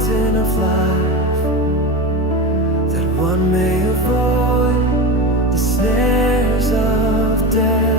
fountain of life, that one may avoid the snares of death.